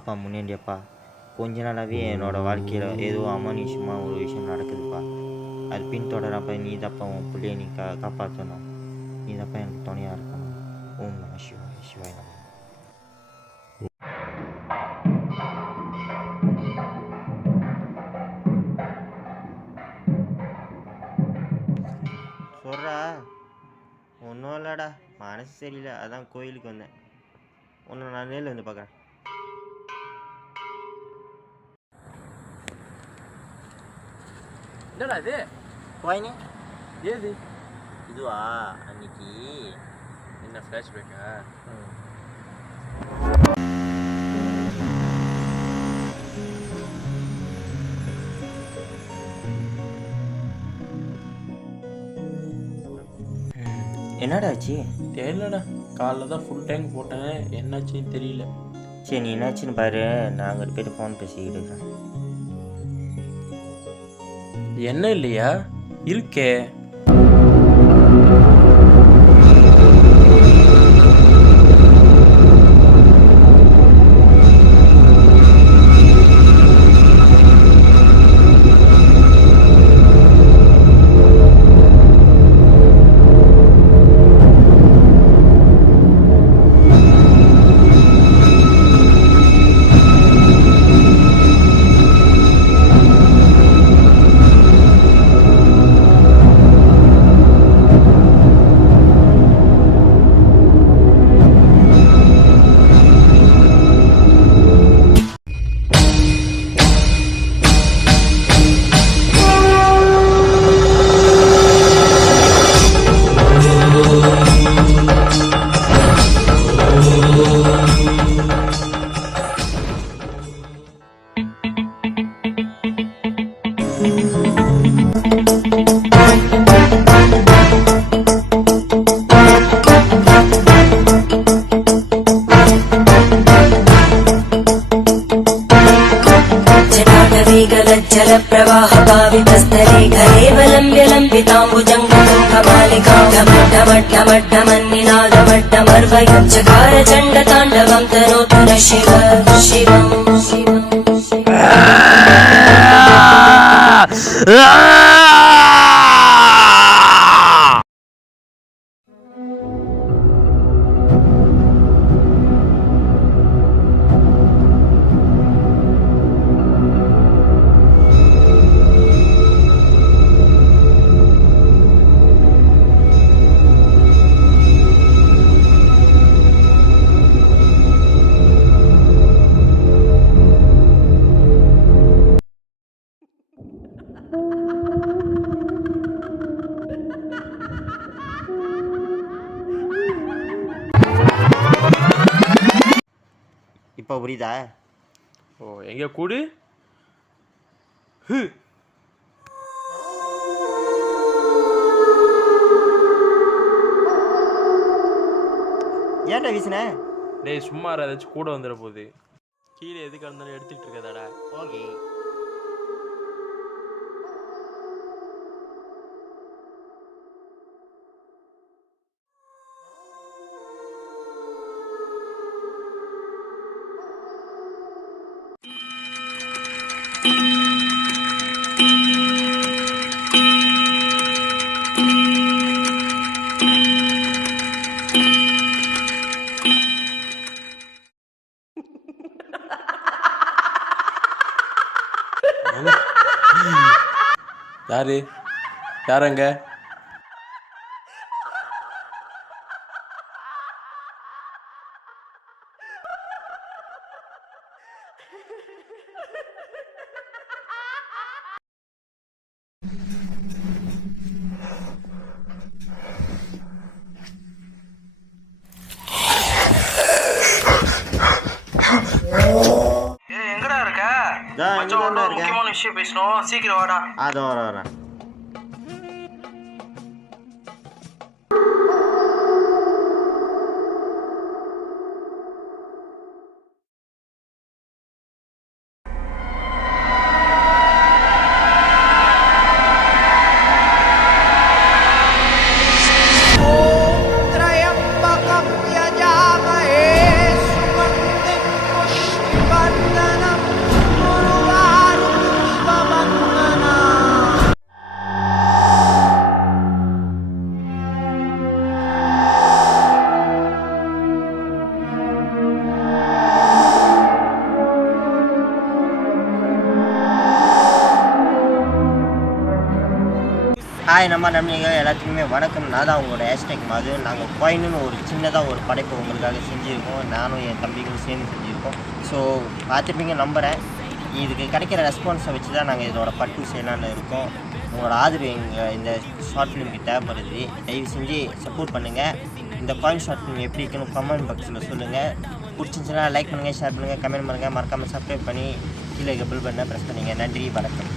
அப்பா முன்னேண்டியப்பா, கொஞ்ச நாளாகவே என்னோடய வாழ்க்கையில் ஏதோ அமானுஷ்யமாக ஒரு விஷயம் நடக்குதுப்பா. அது பின்தொடராப்பா நீ தான்ப்பா உன் பிள்ளைய நீ காப்பாற்றணும். நீ தான்ப்பா எனக்கு துணையாக இருக்கணும். ஓம் நம சிவாய சிவாய நம. சொல்கிறா ஒன்றும் இல்லைடா, மனசு சரியில்லை, அதான் கோயிலுக்கு வந்தேன். ஒன்று நான் நேரில் வந்து பார்க்குறேன். என்னடா இது வாயினே ஏது இதுவா அன்னைக்கு என்ன ஃப்ளாஷ்பேக்கா? என்னடா ஆச்சு? தெரியலடா, காலைல தான் ஃபுல் டேங்க் போட்டேன், என்னாச்சுன்னு தெரியல. சரி நீ என்னாச்சுன்னு பாரு, நான் அங்கிட்டு போய்ட்டு ஃபோன் பேசிக்கிட்டு இருக்கேன். என்ன இல்லையா? இருக்கே. जलप्रवाहपावितस्तरे घरेवलम्ब्यलम्बिताम्बुजङ्घमट्टमट्टमट्टमन्निनादमट्टमर्वयुञ्चकार चण्डताण्डवं तनोतु न शिव शिवम् இப்போ புரியுதா? ஓ எங்கே கூடு? ஏன்டா வீசின? டேய் சும்மா ஏதாச்சும் கூட வந்துட போகுது. கீழே எதுக்கு இருந்தாலும் எடுத்துக்கிட்டு இருக்கதாடா. ஓகே. யாரு யாரங்க? எங்கடா இருக்க? மச்சான் ஒரு முக்கியமான விஷயம் பேசணும், சீக்கிரம் வாடா. அதோ வரேன். त्र्यम्बकं यजामहे सुगन्धिं पुष्टिवर्धनम् ஹாய் நம்ம நம்பிக்கைகள் எல்லாத்துக்குமே வணக்கம். நான் தான் உங்களோட ஹேஷ்டேக் மாது. நாங்கள் காயின்னு ஒரு சின்னதாக ஒரு படைப்பு உங்களுக்காக செஞ்சுருக்கோம். நானும் என் தம்பிகளும் சேர்ந்து செஞ்சுருக்கோம். ஸோ பார்த்துப்பீங்க நம்புகிறேன். இதுக்கு கிடைக்கிற ரெஸ்பான்ஸை வச்சு தான் நாங்கள் இதோட பட்டு செய்யலான்னு இருக்கோம். உங்களோட ஆதரவு எங்கள் இந்த ஷார்ட் ஃபிலிமுக்கு தேவைப்படுது. தயவு செஞ்சு சப்போர்ட் பண்ணுங்கள். இந்த காயின் ஷார்ட் ஃபிலிம் எப்படி இருக்குன்னு கமெண்ட் பாக்ஸில் சொல்லுங்கள். பிடிச்சிருந்துச்சுன்னா லைக் பண்ணுங்கள், ஷேர் பண்ணுங்கள், கமெண்ட் பண்ணுங்கள். மறக்காமல் சப்ஸ்கிரைப் பண்ணி கீழே பெல் பட்டனை ப்ரெஸ் பண்ணுங்கள். நன்றி, வணக்கம்.